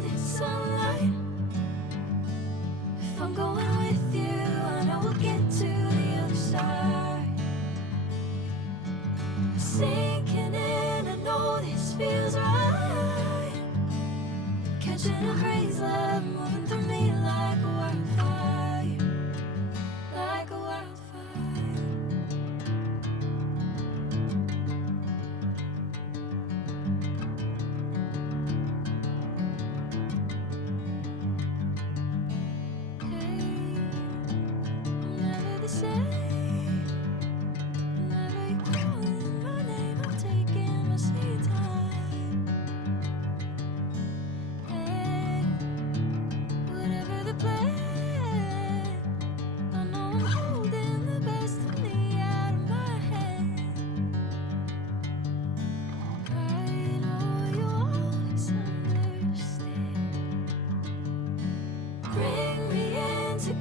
golden sunlight. If I'm going with you, I know we'll get to the other side. Sinking in, I know this feels right. Catching a crazy love moving through me like a wildfire, like a wildfire.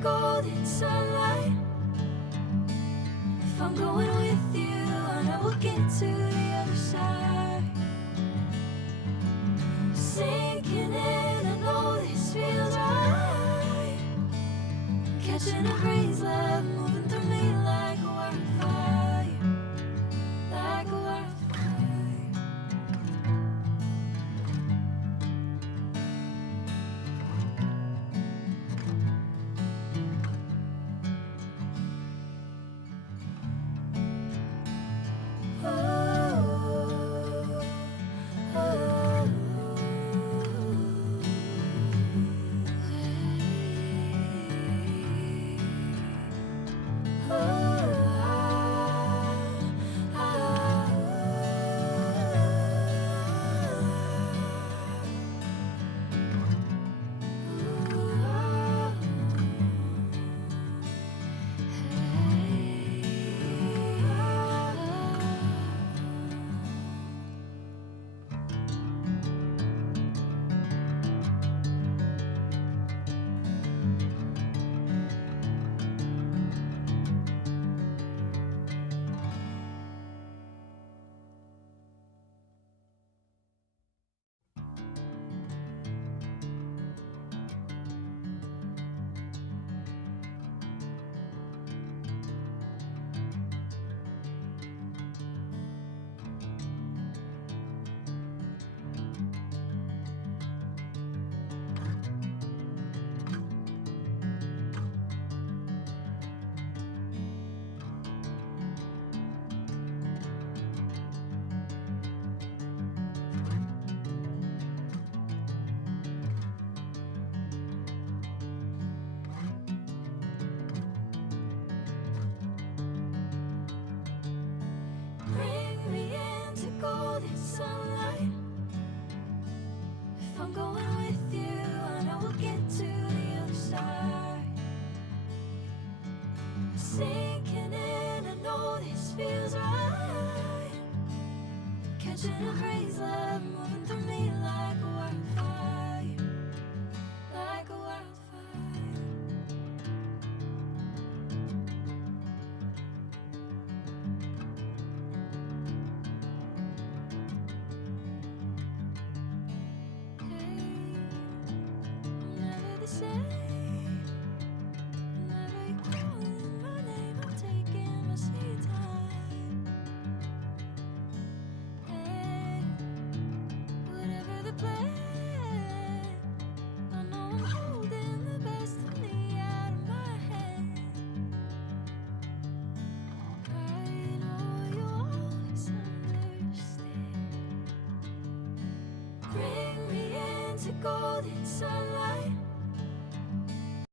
Golden sunlight. If I'm going with you, I know we'll get to the other side. Sinking in, I know this feels right. Catching a crazy love moving through me like a wildfire, like a wildfire. Bring me into golden sunlight. If I'm going with you, I know we'll get to the other side. Sinking in, I know this feels right. Catching a crazy love moving through me like a wildfire, like a wildfire. Golden sunlight.